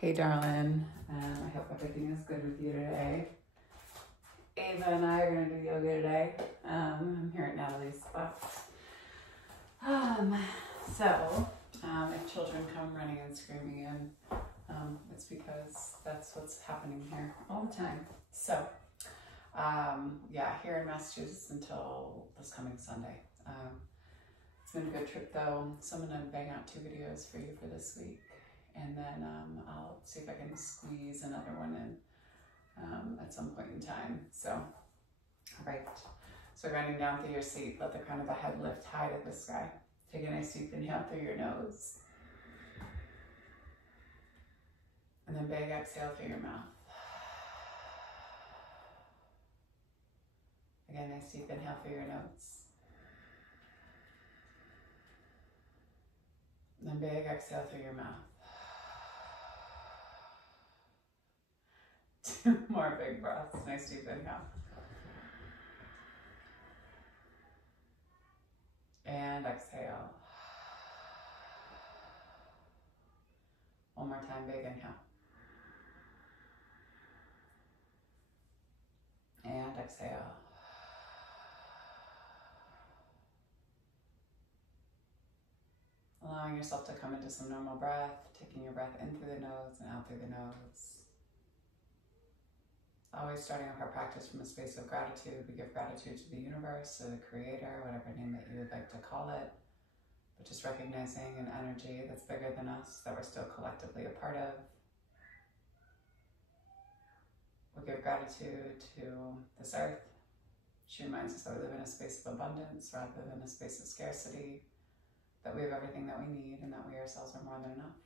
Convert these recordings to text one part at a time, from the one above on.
Hey darling, I hope everything is good with you today. Ava and I are going to do yoga today. I'm here at Natalie's spot. If children come running and screaming in, it's because that's what's happening here all the time. So, here in Massachusetts until this coming Sunday. It's been a good trip though, so I'm going to bang out 2 videos for you for this week. And then I'll see if I can squeeze another one in at some point in time. So, all right. So running down through your seat, let the crown of the head lift high to the sky. Take a nice deep inhale through your nose. And then big exhale through your mouth. Again, nice deep inhale through your nose. And then big exhale through your mouth. 2 more big breaths. Nice deep inhale. And exhale. One more time, big inhale. And exhale. Allowing yourself to come into some normal breath, taking your breath in through the nose and out through the nose. Always starting off our practice from a space of gratitude. We give gratitude to the universe, to the creator, whatever name that you would like to call it. But just recognizing an energy that's bigger than us, that we're still collectively a part of. We give gratitude to this earth. She reminds us that we live in a space of abundance rather than a space of scarcity, that we have everything that we need and that we ourselves are more than enough.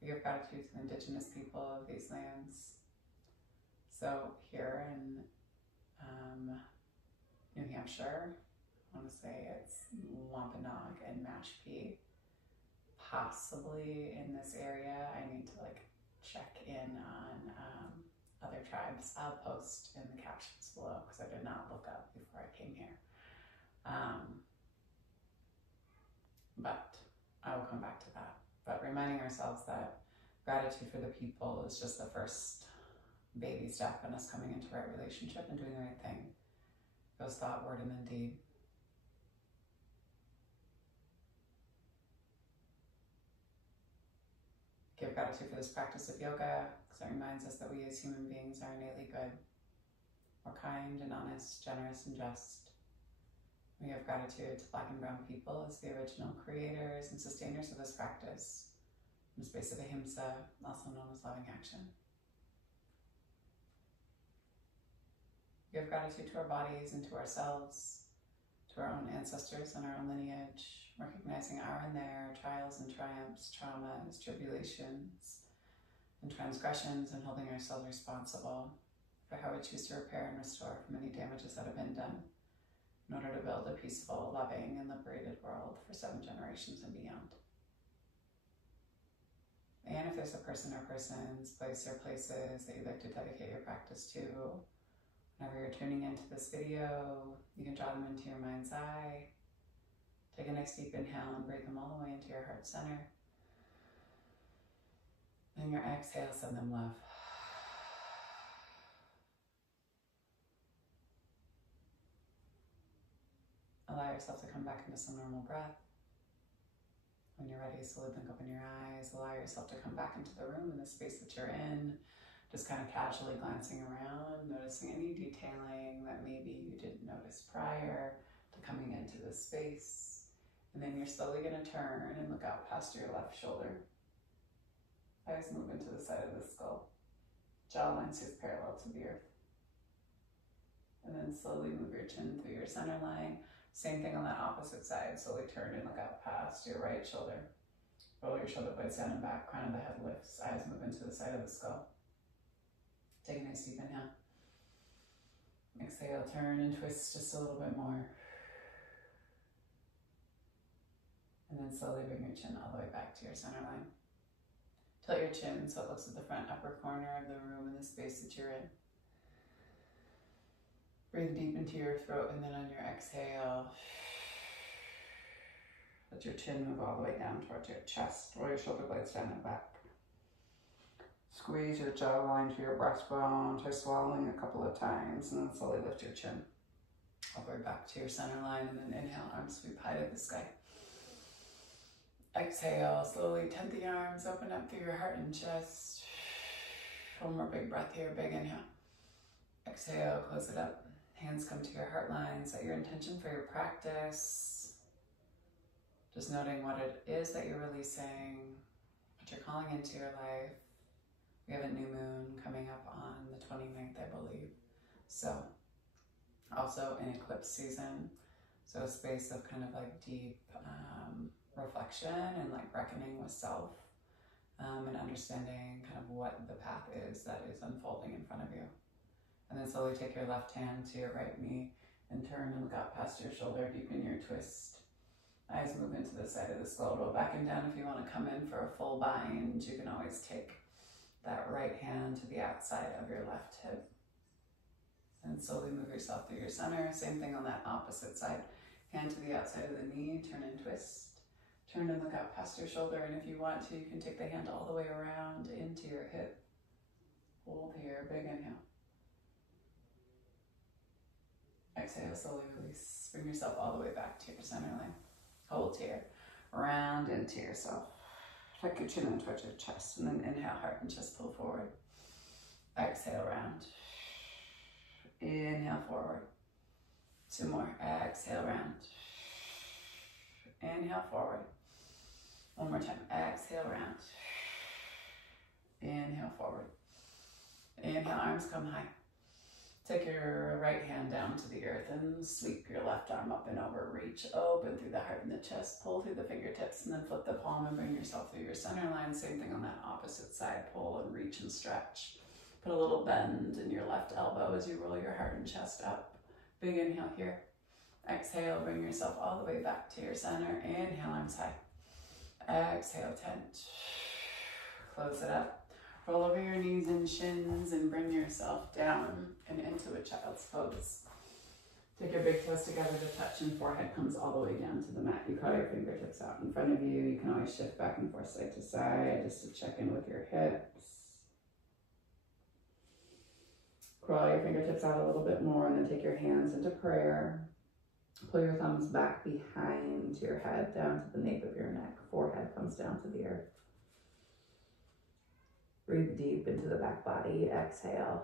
We give gratitude to the indigenous people of these lands. So here in New Hampshire, I want to say it's Wampanoag and Mashpee. Possibly in this area, I need to check in on other tribes. I'll post in the captions below because I did not look up before I came here. But I will come back to that. But reminding ourselves that gratitude for the people is just the first baby step in us coming into right relationship and doing the right thing. Goes thought, word, and then deed. Give gratitude for this practice of yoga because it reminds us that we as human beings are innately good. We're kind and honest, generous and just. We give gratitude to Black and Brown people as the original creators and sustainers of this practice in the space of ahimsa, also known as loving action. We give gratitude to our bodies and to ourselves, to our own ancestors and our own lineage, recognizing our and their trials and triumphs, traumas, tribulations, and transgressions, and holding ourselves responsible for how we choose to repair and restore from any damages that have been done in order to build a peaceful, loving, and liberated world for 7 generations and beyond. And if there's a person or persons, place or places that you'd like to dedicate your practice to, whenever you're tuning into this video, you can draw them into your mind's eye. Take a nice deep inhale and breathe them all the way into your heart center. And your exhale, send them love. Allow yourself to come back into some normal breath. When you're ready, slowly blink open your eyes. Allow yourself to come back into the room in the space that you're in. Just kind of casually glancing around, noticing any detailing that maybe you didn't notice prior to coming into this space. And then you're slowly going to turn and look out past your left shoulder. Eyes move into the side of the skull. Jawline stays parallel to the earth. And then slowly move your chin through your center line. Same thing on that opposite side. Slowly turn and look out past your right shoulder. Roll your shoulder blades down and back. Crown of the head lifts. Eyes move into the side of the skull. Take a nice deep inhale. Exhale, turn and twist just a little bit more. And then slowly bring your chin all the way back to your center line. Tilt your chin so it looks at the front upper corner of the room in the space that you're in. Breathe deep into your throat, and then on your exhale, Let your chin move all the way down towards your chest. Roll your shoulder blades down and back. Squeeze your jawline to your breastbone. Try swallowing a couple of times, and then slowly lift your chin all the way back to your center line, and then inhale, arms sweep high to the sky. Exhale, slowly tent the arms, open up through your heart and chest. One more big breath here, big inhale. Exhale, close it up. Hands come to your heart line. Set your intention for your practice. Just noting what it is that you're releasing, what you're calling into your life. We have a new moon coming up on the 29th, I believe. So, also an eclipse season. So a space of kind of like deep reflection and like reckoning with self and understanding kind of what the path is that is unfolding in front of you. And then slowly take your left hand to your right knee and turn and look up past your shoulder, deepen your twist. Eyes move into the side of the skull, roll back and down. If you want to come in for a full bind, you can always take that right hand to the outside of your left hip. And slowly move yourself through your center. Same thing on that opposite side. Hand to the outside of the knee, turn and twist. Turn and look out past your shoulder, and if you want to, you can take the hand all the way around into your hip. Hold here, big inhale. Exhale, slowly release. Bring yourself all the way back to your center line. Hold here, round into yourself. Tuck your chin in towards your chest, and then inhale, heart and chest pull forward. Exhale, round. Inhale, forward. Two more. Exhale, round. Inhale, forward. One more time. Exhale, round. Inhale, forward. Inhale, arms come high. Take your right hand down to the earth and sweep your left arm up and over. Reach open through the heart and the chest. Pull through the fingertips and then flip the palm and bring yourself through your center line. Same thing on that opposite side. Pull and reach and stretch. Put a little bend in your left elbow as you roll your heart and chest up. Big inhale here. Exhale, bring yourself all the way back to your center. Inhale, arms high. Exhale, tent. Close it up. Roll over your knees and shins and bring yourself down and into a child's pose. Take your big toes together to touch and forehead comes all the way down to the mat. You crawl your fingertips out in front of you. You can always shift back and forth side to side just to check in with your hips. Crawl your fingertips out a little bit more and then take your hands into prayer. Pull your thumbs back behind your head, down to the nape of your neck. Forehead comes down to the earth. Breathe deep into the back body. Exhale.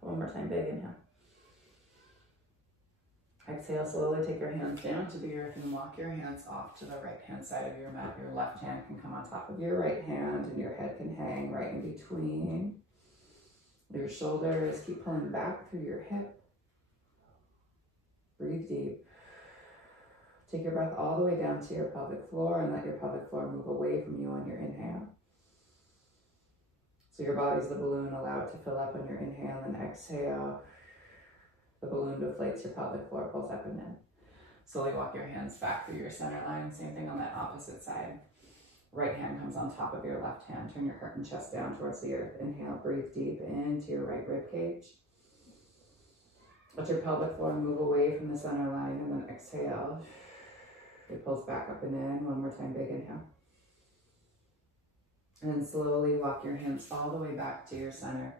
One more time, big inhale. Exhale, slowly take your hands down to the earth and walk your hands off to the right-hand side of your mat. Your left hand can come on top of your right hand and your head can hang right in between your shoulders. Keep pulling back through your hip. Breathe deep. Take your breath all the way down to your pelvic floor and let your pelvic floor move away from you on your inhale. So your body's the balloon, allow it to fill up on your inhale and exhale. The balloon deflates, your pelvic floor pulls up and in. Slowly walk your hands back through your center line. Same thing on that opposite side. Right hand comes on top of your left hand. Turn your heart and chest down towards the earth. Inhale, breathe deep into your right rib cage. Let your pelvic floor move away from the center line and then exhale. It pulls back up and in. One more time, big inhale. And then slowly walk your hands all the way back to your center.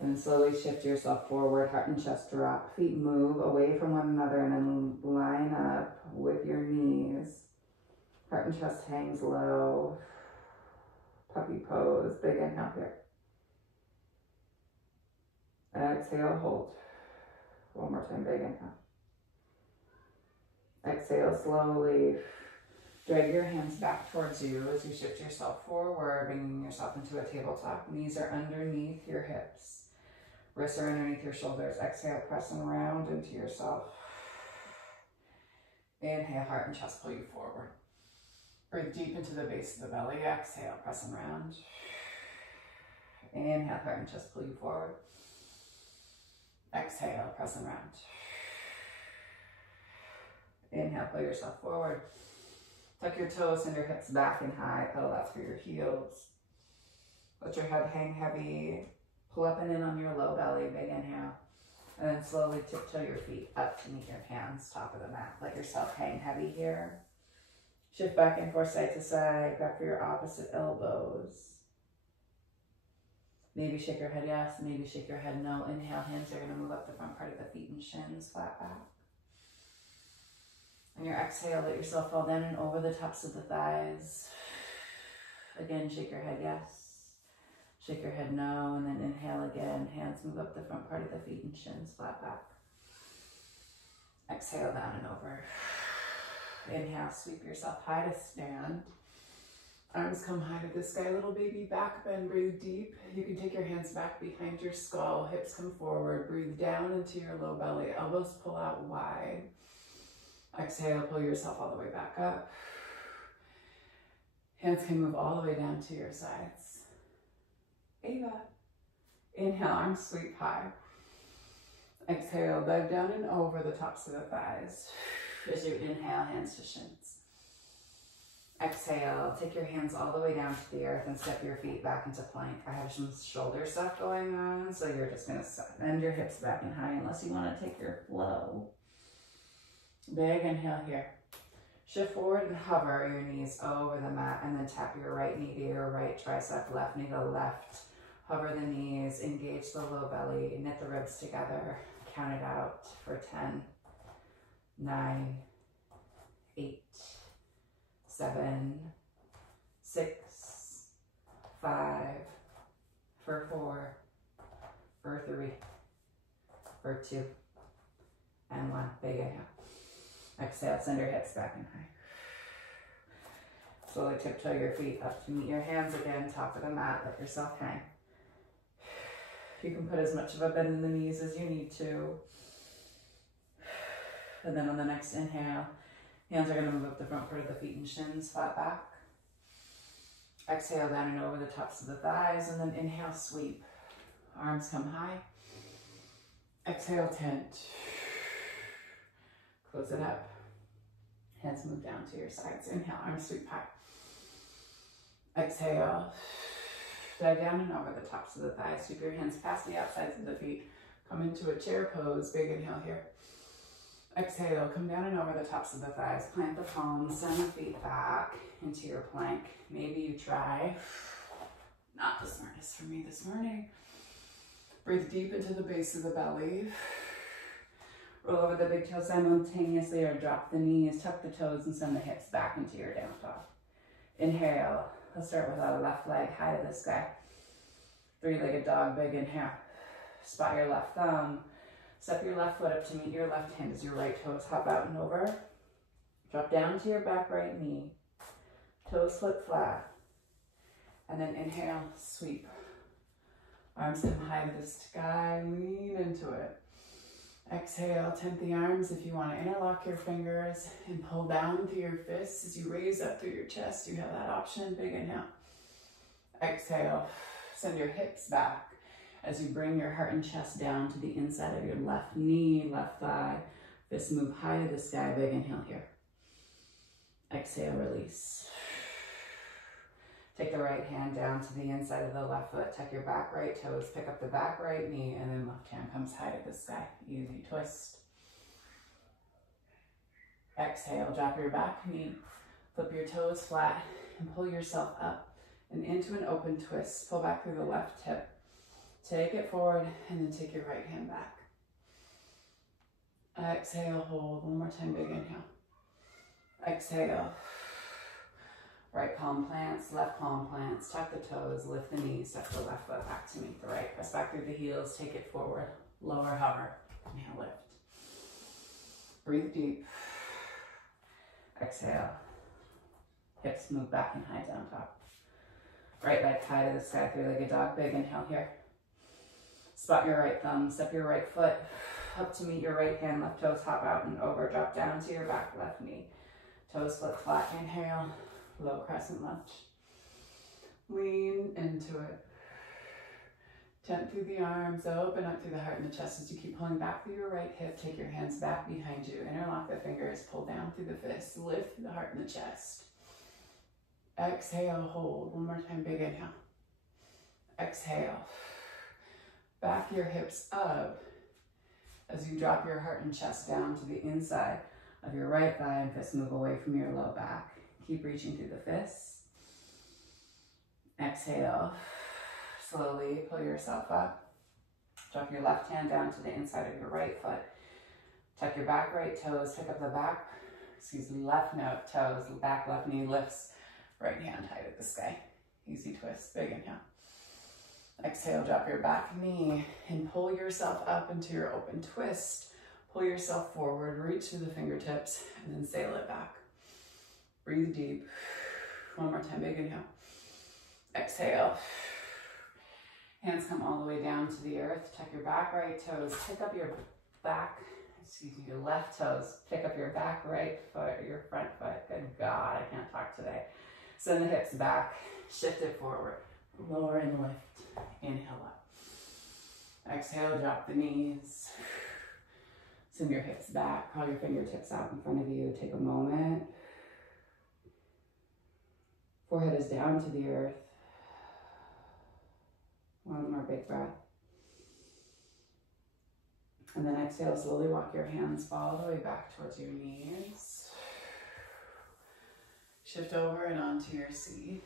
And then slowly shift yourself forward, heart and chest drop. Feet move away from one another and then line up with your knees. Heart and chest hangs low. Puppy pose, big inhale here. Exhale, hold. One more time, big inhale. Exhale, slowly. Drag your hands back towards you as you shift yourself forward, bringing yourself into a tabletop. Knees are underneath your hips. Wrists are underneath your shoulders. Exhale, pressing around into yourself. Inhale, heart and chest pull you forward. Breathe deep into the base of the belly. Exhale, pressing around. Inhale, heart and chest pull you forward. Exhale, pressing around. Inhale, pull yourself forward. Tuck your toes and your hips back and high. Pedal out through your heels. Let your head hang heavy. Pull up and in on your low belly. Big inhale. And then slowly tiptoe your feet up to meet your hands, top of the mat. Let yourself hang heavy here. Shift back and forth, side to side. Grab for your opposite elbows. Maybe shake your head yes, maybe shake your head no. Inhale, hands are going to move up the front part of the feet and shins, flat back. On your exhale, let yourself fall down and over the tops of the thighs. Again, shake your head yes, shake your head no, and then inhale again. Hands move up the front part of the feet and shins, flat back. Exhale down and over. Inhale, sweep yourself high to stand. Arms come high to the sky, little baby back bend, breathe deep. You can take your hands back behind your skull, hips come forward, breathe down into your low belly, elbows pull out wide. Exhale, pull yourself all the way back up. Hands can move all the way down to your sides. Ava. Inhale, arms sweep high. Exhale, dive down and over the tops of the thighs. As you inhale, hands to shins. Exhale, take your hands all the way down to the earth and step your feet back into plank. I have some shoulder stuff going on, so you're just going to bend your hips back and high unless you want to take your flow. Big inhale here. Shift forward and hover your knees over the mat and then tap your right knee to your right tricep, left knee to left. Hover the knees, engage the low belly, knit the ribs together. Count it out for 10, 9, 8, 7, 6, 5, for 4, for 3, for 2, and 1. Big inhale. Exhale, send your hips back and high. Slowly tiptoe your feet up to meet your hands again, top of the mat, let yourself hang. You can put as much of a bend in the knees as you need to. And then on the next inhale, hands are going to move up the front part of the feet and shins, flat back. Exhale down and over the tops of the thighs, and then inhale, sweep. Arms come high. Exhale, tent. Close it up. Hands move down to your sides. Inhale, arms sweep high. Exhale. Dive down and over the tops of the thighs. Sweep your hands past the outsides of the feet. Come into a chair pose. Big inhale here. Exhale, come down and over the tops of the thighs. Plant the palms, send the feet back into your plank. Maybe you try, not the smartest for me this morning. Breathe deep into the base of the belly. Roll over the big toes simultaneously or drop the knees, tuck the toes and send the hips back into your down dog. Inhale, let's start with our left leg high to the sky. Three-legged dog, big inhale. Spot your left thumb. Step your left foot up to meet your left hand as your right toes hop out and over. Drop down to your back right knee. Toes flip flat. And then inhale, sweep. Arms come high to the sky, lean into it. Exhale, tent the arms if you want to interlock your fingers and pull down through your fists as you raise up through your chest. You have that option. Big inhale. Exhale, send your hips back as you bring your heart and chest down to the inside of your left knee, left thigh. Fists move high to the sky. Big inhale here. Exhale, release. Take the right hand down to the inside of the left foot. Tuck your back right toes. Pick up the back right knee, and then left hand comes high to the sky. Easy twist. Exhale, drop your back knee. Flip your toes flat and pull yourself up and into an open twist. Pull back through the left hip. Take it forward and then take your right hand back. Exhale, hold. One more time, big inhale. Exhale. Right palm plants, left palm plants. Tuck the toes, lift the knees, step the left foot back to meet the right. Press back through the heels, take it forward. Lower hover. Inhale, lift. Breathe deep. Exhale. Hips move back and high down top. Right leg high to the sky, three-legged dog. Big inhale here. Spot your right thumb, step your right foot up to meet your right hand, left toes hop out and over, drop down to your back left knee. Toes flip flat, inhale, low crescent lunge. Lean into it. Tent through the arms, open up through the heart and the chest as you keep pulling back through your right hip. Take your hands back behind you, interlock the fingers, pull down through the fists, lift the heart and the chest. Exhale, hold. One more time, big inhale. Exhale. Back your hips up as you drop your heart and chest down to the inside of your right thigh and fists move away from your low back. Keep reaching through the fists. Exhale. Slowly pull yourself up. Drop your left hand down to the inside of your right foot. Tuck your back right toes. Pick up the back, left toes. Back left knee lifts. Right hand high to the sky. Easy twist. Big inhale. Exhale, drop your back knee and pull yourself up into your open twist. Pull yourself forward, reach through the fingertips, and then sail it back. Breathe deep. One more time, big inhale. Exhale. Hands come all the way down to the earth. Tuck your back right toes. Pick up your your left toes. Pick up your back right foot, your front foot. Good God, I can't talk today. Send the hips back. Shift it forward. Lower and lift. Inhale up. Exhale, drop the knees. Send your hips back. Crawl your fingertips out in front of you. Take a moment. Forehead is down to the earth. One more big breath. And then exhale, slowly walk your hands all the way back towards your knees. Shift over and onto your seat.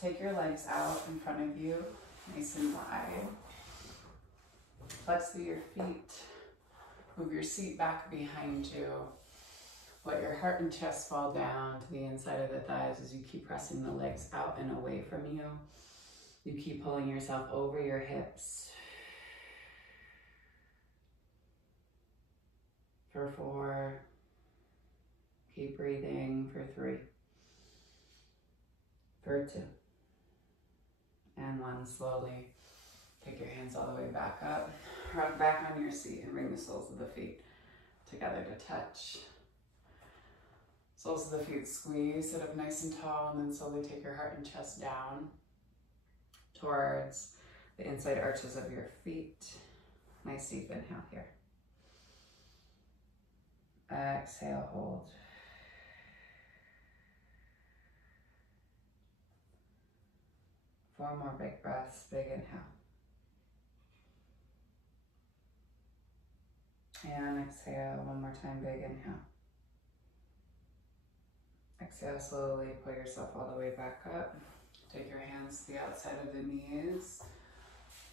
Take your legs out in front of you, nice and wide. Flex through your feet. Move your seat back behind you. Let your heart and chest fall down to the inside of the thighs as you keep pressing the legs out and away from you. You keep pulling yourself over your hips. For 4. Keep breathing for 3. For 2. And 1. Slowly take your hands all the way back up. Rock back on your seat and bring the soles of the feet together to touch. Soles of the feet squeeze, sit up nice and tall, and then slowly take your heart and chest down towards the inside arches of your feet. Nice deep inhale here. Exhale, hold. Four more big breaths, big inhale. And exhale, one more time, big inhale. Exhale, slowly pull yourself all the way back up. Take your hands to the outside of the knees.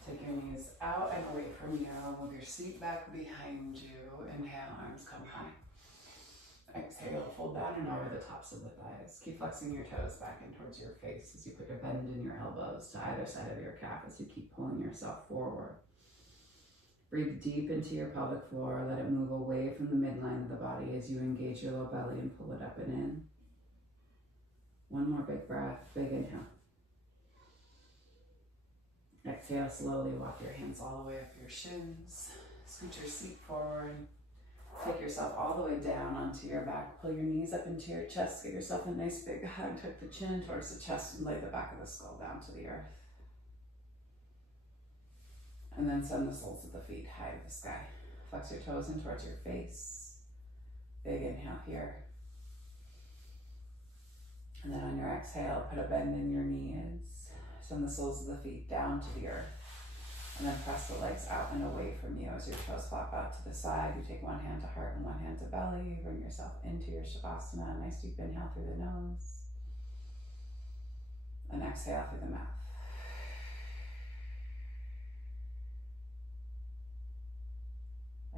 Take your knees out and away from you. Move your seat back behind you. Inhale, arms come high. Exhale, fold down and over the tops of the thighs. Keep flexing your toes back in towards your face as you put a bend in your elbows to either side of your calf as you keep pulling yourself forward. Breathe deep into your pelvic floor. Let it move away from the midline of the body as you engage your low belly and pull it up and in. One more big breath, big inhale. Exhale, slowly walk your hands all the way up your shins. Scoot your seat forward. Take yourself all the way down onto your back. Pull your knees up into your chest. Get yourself a nice big hug. Tuck the chin towards the chest and lay the back of the skull down to the earth. And then send the soles of the feet high to the sky. Flex your toes in towards your face. Big inhale here. And then on your exhale, put a bend in your knees. Send the soles of the feet down to the earth. And then press the legs out and away from you as your toes flop out to the side. You take one hand to heart and one hand to belly. Bring yourself into your Shavasana. Nice deep inhale through the nose. And exhale through the mouth.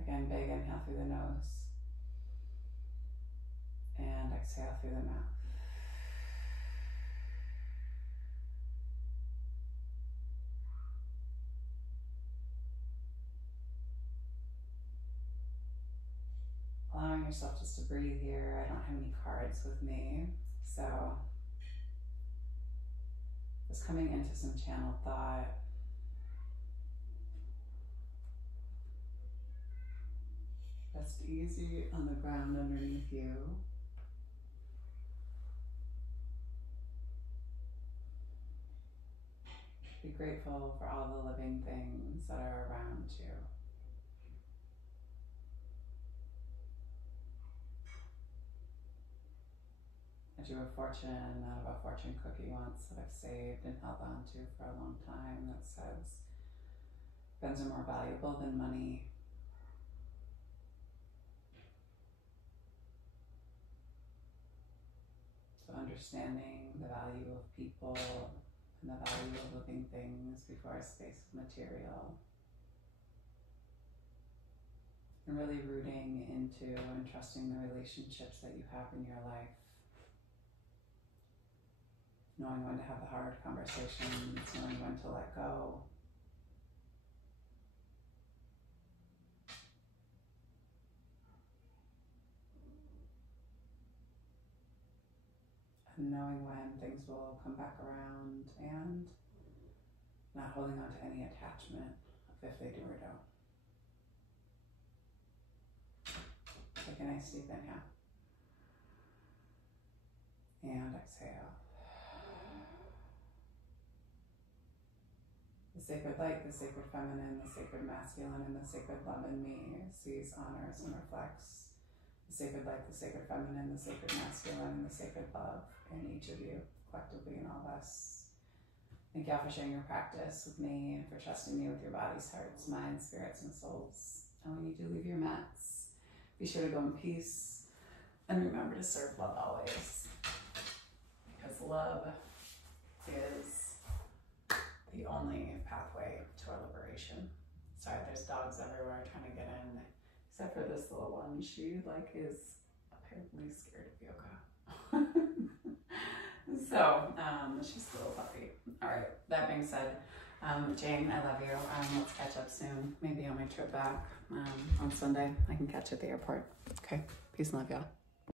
Again, big inhale through the nose. And exhale through the mouth. Allowing yourself just to breathe here. I don't have any cards with me, so just coming into some channeled thought. Rest easy on the ground underneath you. Be grateful for all the living things that are around you. I drew a fortune out of a fortune cookie once that I've saved and held on to for a long time that says, friends are more valuable than money. So understanding the value of people and the value of living things before a space of material. And really rooting into and trusting the relationships that you have in your life. Knowing when to have the hard conversations, knowing when to let go. And knowing when things will come back around and not holding on to any attachment of if they do or don't. Take a nice deep inhale. And exhale. The sacred light, the sacred feminine, the sacred masculine, and the sacred love in me sees, honors, and reflects the sacred light, the sacred feminine, the sacred masculine, and the sacred love in each of you, collectively in all of us. Thank y'all for sharing your practice with me and for trusting me with your bodies, hearts, minds, spirits, and souls. And when you do leave your mats, be sure to go in peace and remember to serve love always. Because love is the only pathway to our liberation. Sorry, there's dogs everywhere trying to get in, except for this little one. She is apparently scared of yoga. So, she's a little puppy. All right, that being said, Jane, I love you. Let's catch up soon. Maybe on my trip back on Sunday. I can catch you at the airport. Okay, peace and love, y'all.